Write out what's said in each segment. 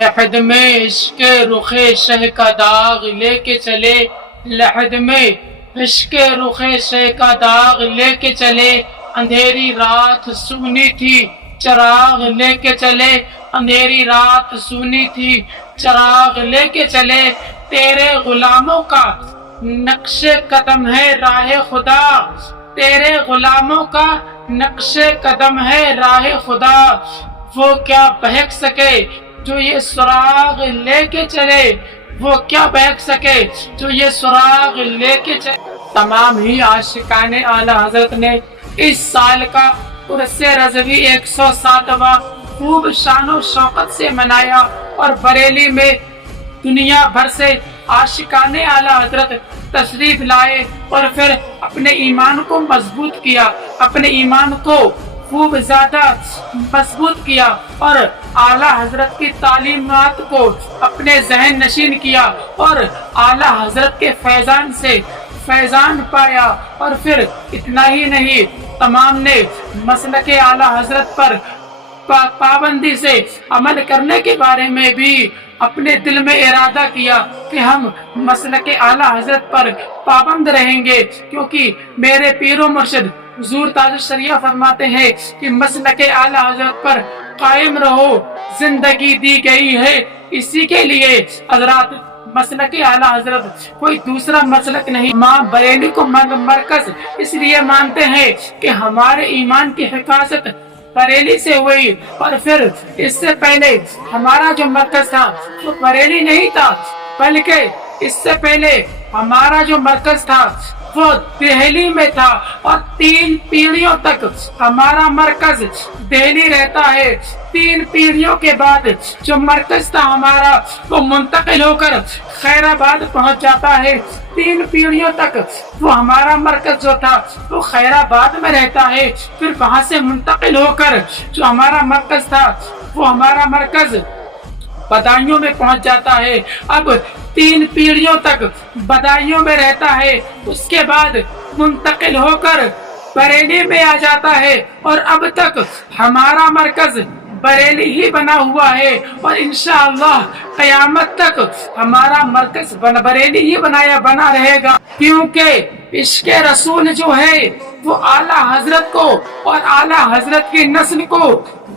لحد میں عشق رخ شہ کا داغ لے کے چلے، لحد میں عشق رخ شہ کا داغ لے کے چلے، اندھیری رات سونی تھی چراغ لے کے چلے، اندھیری رات سونی تھی چراغ لے کے چلے، تیرے غلاموں کا نقش قدم ہے راہ خدا، تیرے غلاموں کا نقش قدم ہے راہ خدا، وہ کیا بہک سکے جو یہ سراغ لے کے چلے، وہ کیا بہک سکے جو یہ سراغ لے کے چلے۔ تمام ہی عاشقان اعلی حضرت نے اس سال کا عرس رضوی 107واں خوب شان و شوقت سے منایا، اور بریلی میں دنیا بھر سے عاشقان اعلی حضرت تشریف لائے اور پھر اپنے ایمان کو مضبوط کیا، اپنے ایمان کو خوب زیادہ مضبوط کیا اور اعلیٰ حضرت کی تعلیمات کو اپنے ذہن نشین کیا، اور اعلیٰ حضرت کے فیضان سے فیضان پایا، اور پھر اتنا ہی نہیں، تمام نے مسلک اعلیٰ حضرت پر پابندی سے عمل کرنے کے بارے میں بھی اپنے دل میں ارادہ کیا کہ ہم مسلک اعلیٰ حضرت پر پابند رہیں گے، کیونکہ میرے پیر و مرشد حضور تاج الشریعہ فرماتے ہیں کہ مسلک اعلیٰ حضرت پر قائم رہو، زندگی دی گئی ہے اسی کے لیے۔ حضرات، مسلک اعلیٰ حضرت کوئی دوسرا مسلک نہیں، ماں بریلی کو مرکز اس لیے مانتے ہیں کہ ہمارے ایمان کی حفاظت بریلی سے ہوئی، اور پھر اس سے پہلے ہمارا جو مرکز تھا وہ بریلی نہیں تھا، بلکہ اس سے پہلے ہمارا جو مرکز تھا وہ دہلی میں تھا، اور 3 پیڑھیوں تک ہمارا مرکز دہلی رہتا ہے۔ 3 پیڑھیوں کے بعد جو مرکز تھا ہمارا وہ منتقل ہو کر خیر آباد پہنچ جاتا ہے۔ 3 پیڑھیوں تک وہ ہمارا مرکز جو تھا وہ خیر آباد میں رہتا ہے، پھر وہاں سے منتقل ہو کر جو ہمارا مرکز تھا وہ ہمارا مرکز بدایوں میں پہنچ جاتا ہے۔ اب 3 پیڑھیوں تک بدایوں میں رہتا ہے، اس کے بعد منتقل ہو کر بریلی میں آ جاتا ہے، اور اب تک ہمارا مرکز بریلی ہی بنا ہوا ہے، اور انشاءاللہ قیامت تک ہمارا مرکز بریلی ہی بنا رہے گا، کیونکہ عشق رسول جو ہے وہ اعلیٰ حضرت کو اور اعلیٰ حضرت کی نسل کو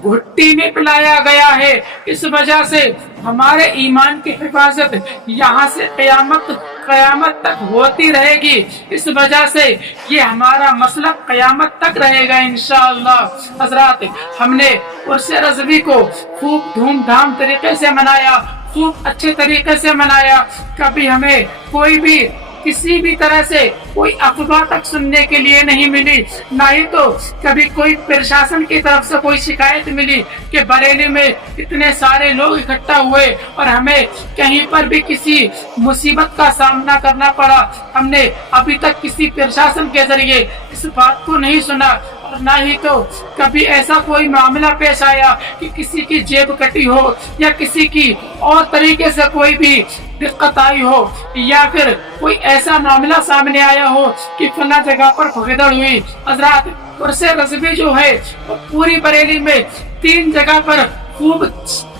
گھٹی میں پلایا گیا ہے۔ اس وجہ سے ہمارے ایمان کی حفاظت یہاں سے قیامت تک ہوتی رہے گی، اس وجہ سے یہ ہمارا مسلک قیامت تک رہے گا انشاءاللہ۔ حضرات، ہم نے عرس رضوی کو خوب دھوم دھام طریقے سے منایا، خوب اچھے طریقے سے منایا، کبھی ہمیں کوئی بھی کسی بھی طرح سے کوئی افواہ تک سننے کے لیے نہیں ملی، نہ ہی تو کبھی کوئی پرشاسن کی طرف سے کوئی شکایت ملی کہ بریلی میں اتنے سارے لوگ اکٹھا ہوئے اور ہمیں کہیں پر بھی کسی مصیبت کا سامنا کرنا پڑا۔ ہم نے ابھی تک کسی پرشاسن کے ذریعے اس بات کو نہیں سنا، اور نہ ہی تو کبھی ایسا کوئی معاملہ پیش آیا کہ کسی کی جیب کٹی ہو یا کسی کی اور طریقے سے کوئی بھی دقت آئی ہو، یا پھر کوئی ایسا معاملہ سامنے آیا ہو کہ فلاں جگہ پر بھگدڑ ہوئی۔ حضرات، عرس رضوی جو ہے وہ پوری بریلی میں 3 جگہ پر خوب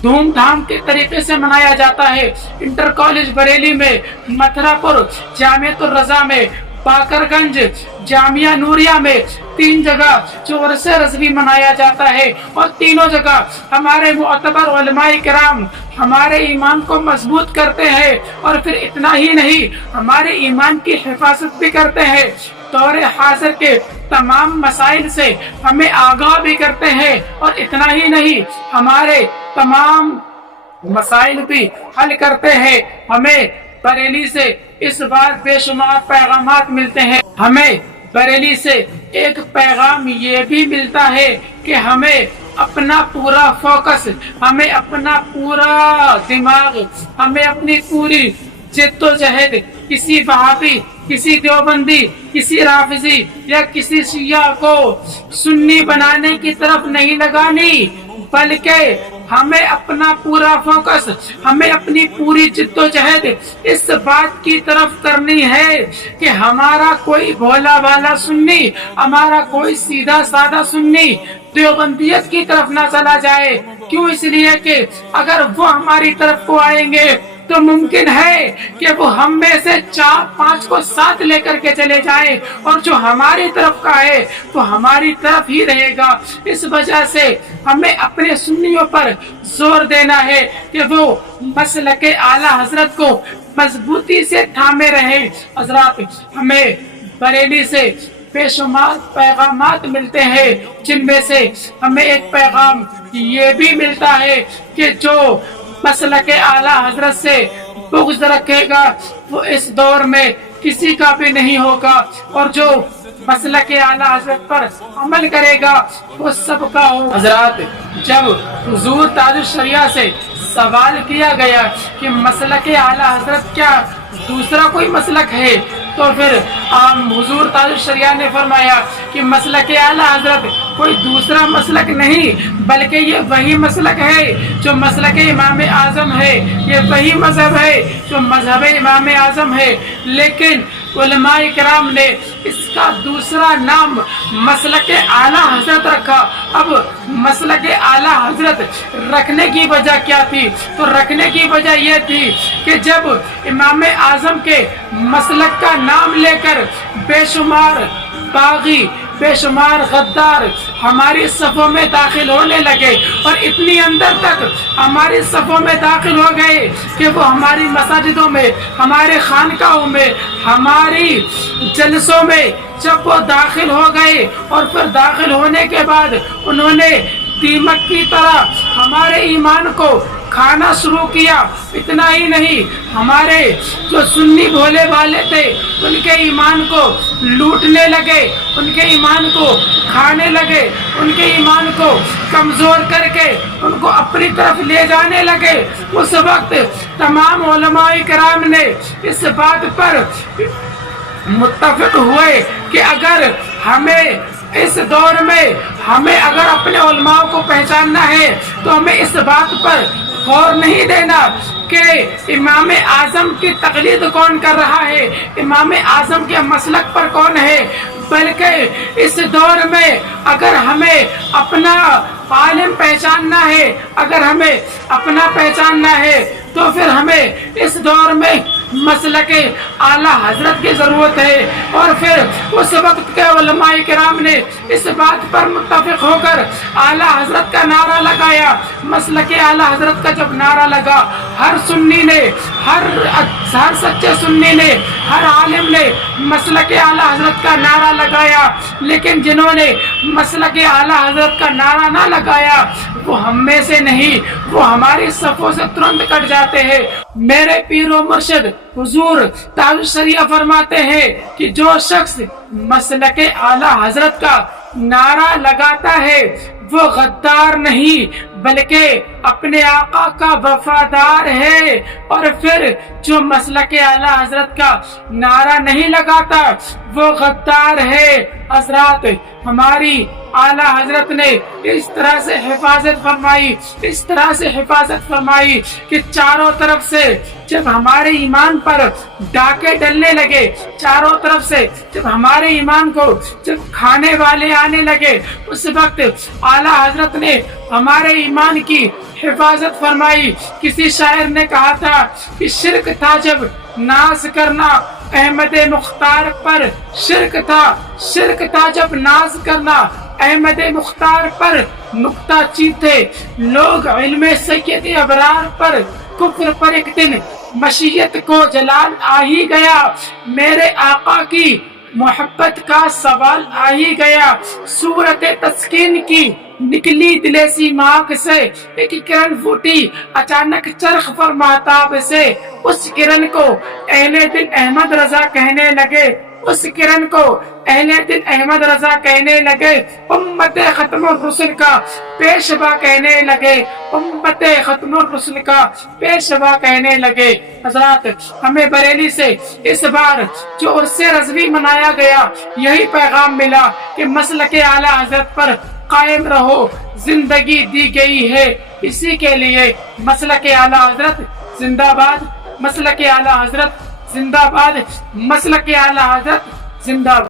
دھوم دھام کے طریقے سے منایا جاتا ہے۔ انٹر کالج بریلی میں، متھرا پور جامعۃ الرضا میں، باقر گنج جامعہ نوریہ میں 3 جگہ جو عرس رضوی منایا جاتا ہے، اور تینوں جگہ ہمارے معتبر علماء کرام ہمارے ایمان کو مضبوط کرتے ہیں، اور پھر اتنا ہی نہیں، ہمارے ایمان کی حفاظت بھی کرتے ہیں، دور حاضر کے تمام مسائل سے ہمیں آگاہ بھی کرتے ہیں، اور اتنا ہی نہیں، ہمارے تمام مسائل بھی حل کرتے ہیں۔ ہمیں بریلی سے اس بار بے شمار پیغامات ملتے ہیں۔ ہمیں بریلی سے ایک پیغام یہ بھی ملتا ہے کہ ہمیں اپنا پورا فوکس، ہمیں اپنا پورا دماغ، ہمیں اپنی پوری جد و جہد کسی وہابی، کسی دیوبندی، کسی رافضی یا کسی شیعہ کو سنی بنانے کی طرف نہیں لگانی، بلکہ ہمیں اپنا پورا فوکس، ہمیں اپنی پوری جد و جہد اس بات کی طرف کرنی ہے کہ ہمارا کوئی بھولا بالا سنی، ہمارا کوئی سیدھا سادہ سنی دیوبندیت کی طرف نہ چلا جائے، کیوں؟ اس لیے کہ اگر وہ ہماری طرف کو آئیں گے تو ممکن ہے کہ وہ ہم میں سے 4-5 کو ساتھ لے کر کے چلے جائیں، اور جو ہماری طرف کا ہے وہ ہماری طرف ہی رہے گا۔ اس وجہ سے ہمیں اپنے سنیوں پر زور دینا ہے کہ وہ مسلک اعلیٰ حضرت کو مضبوطی سے تھامے رہیں۔ حضرات، ہمیں بریلی سے بے شمار پیغامات ملتے ہیں، جن میں سے ہمیں ایک پیغام یہ بھی ملتا ہے کہ جو مسلک اعلیٰ حضرت سے بغض رکھے گا وہ اس دور میں کسی کا بھی نہیں ہوگا، اور جو مسلک اعلیٰ حضرت پر عمل کرے گا وہ سب کا ہو۔ حضرات، جب حضور تاج الشریعہ سے سوال کیا گیا کہ مسلک اعلیٰ حضرت کیا دوسرا کوئی مسلک ہے، تو پھر حضور تاج الشریعہ نے فرمایا کہ مسلک اعلیٰ حضرت کوئی دوسرا مسلک نہیں، بلکہ یہ وہی مسلک ہے جو مسلک امام اعظم ہے، یہ وہی مذہب ہے جو مذہب امام اعظم ہے۔ لیکن علماء کرام نے اس کا دوسرا نام مسلک اعلیٰ حضرت رکھا۔ اب مسلک اعلیٰ حضرت رکھنے کی وجہ کیا تھی؟ تو رکھنے کی وجہ یہ تھی کہ جب امام اعظم کے مسلک کا نام لے کر بے شمار باغی، بے شمار غدار ہماری صفوں میں داخل ہونے لگے، اور اتنی اندر تک ہماری صفوں میں داخل ہو گئے کہ وہ ہماری مساجدوں میں، ہمارے خانقاہوں میں، ہماری جلسوں میں جب وہ داخل ہو گئے، اور پھر داخل ہونے کے بعد انہوں نے دیمک کی طرح ہمارے ایمان کو کھانا شروع کیا۔ اتنا ہی نہیں، ہمارے جو سنی بھولے والے تھے ان کے ایمان کو لوٹنے لگے، ان کے ایمان کو کھانے لگے، ان کے ایمان کو کمزور کر کے ان کو اپنی طرف لے جانے لگے۔ اس وقت تمام علماء کرام نے اس بات پر متفق ہوئے کہ اگر ہمیں اس دور میں اگر اپنے علماء کو پہچاننا ہے تو ہمیں اس بات پر غور نہیں دینا کہ امام اعظم کی تقلید کون کر رہا ہے، امام اعظم کے مسلک پر کون ہے، بلکہ اس دور میں اگر ہمیں اپنا عالم پہچاننا ہے، اگر ہمیں اپنا پہچاننا ہے تو پھر ہمیں اس دور میں مسلک اعلیٰ حضرت کی ضرورت ہے۔ اور پھر اس وقت کے علماء کرام نے اس بات پر متفق ہو کر اعلیٰ حضرت کا نعرہ لگایا۔ مسلک اعلیٰ حضرت کا جب نعرہ لگا، ہر سنی نے، ہر سچے سنی نے، ہر عالم نے مسلک اعلیٰ حضرت کا نعرہ لگایا۔ لیکن جنہوں نے مسلک اعلیٰ حضرت کا نعرہ نہ لگایا وہ ہم میں سے نہیں، وہ ہماری صفوں سے ترنت کٹ جاتے ہیں۔ میرے پیر و مرشد حضور تاج الشریعہ فرماتے ہیں کہ جو شخص مسلک اعلیٰ حضرت کا نعرہ لگاتا ہے وہ غدار نہیں بلکہ اپنے آقا کا وفادار ہے، اور پھر جو مسلک اعلیٰ حضرت کا نعرہ نہیں لگاتا وہ غدار ہے۔ حضرات، ہماری اعلیٰ حضرت نے اس طرح سے حفاظت فرمائی، اس طرح سے حفاظت فرمائی کہ چاروں طرف سے جب ہمارے ایمان پر ڈاکے ڈلنے لگے، چاروں طرف سے جب ہمارے ایمان کو جب کھانے والے آنے لگے، اس وقت اعلیٰ حضرت نے ہمارے ایمان کی حفاظت فرمائی۔ کسی شاعر نے کہا تھا کہ شرک تھا جب ناز کرنا احمد مختار پر، شرک تھا جب ناز کرنا احمد مختار پر، نکتہ چیتے لوگ علم سید ابرار پر، کفر پر ایک دن مشیت کو جلال آ ہی گیا، میرے آقا کی محبت کا سوال آ ہی گیا، صورت تسکین کی نکلی دلیسی ماک سے ایک کرن پھوٹی اچانک چرخ پر مہتاب سے، اس کرن کو اہل دل احمد رضا کہنے لگے، اس کرن کو اہل دل احمد رضا کہنے لگے، امت ختم الرسل کا پیشوا کہنے لگے، امت ختم الرسل کا پیشوا کہنے لگے۔ حضرات، ہمیں بریلی سے اس بار جو عرس رضوی منایا گیا یہی پیغام ملا کہ مسلک اعلیٰ حضرت پر قائم رہو، زندگی دی گئی ہے اسی کے لیے۔ مسلک اعلیٰ حضرت زندہ باد، مسلک اعلیٰ حضرت زندہ باد، مسلک اعلیٰ حضرت زندہ باد۔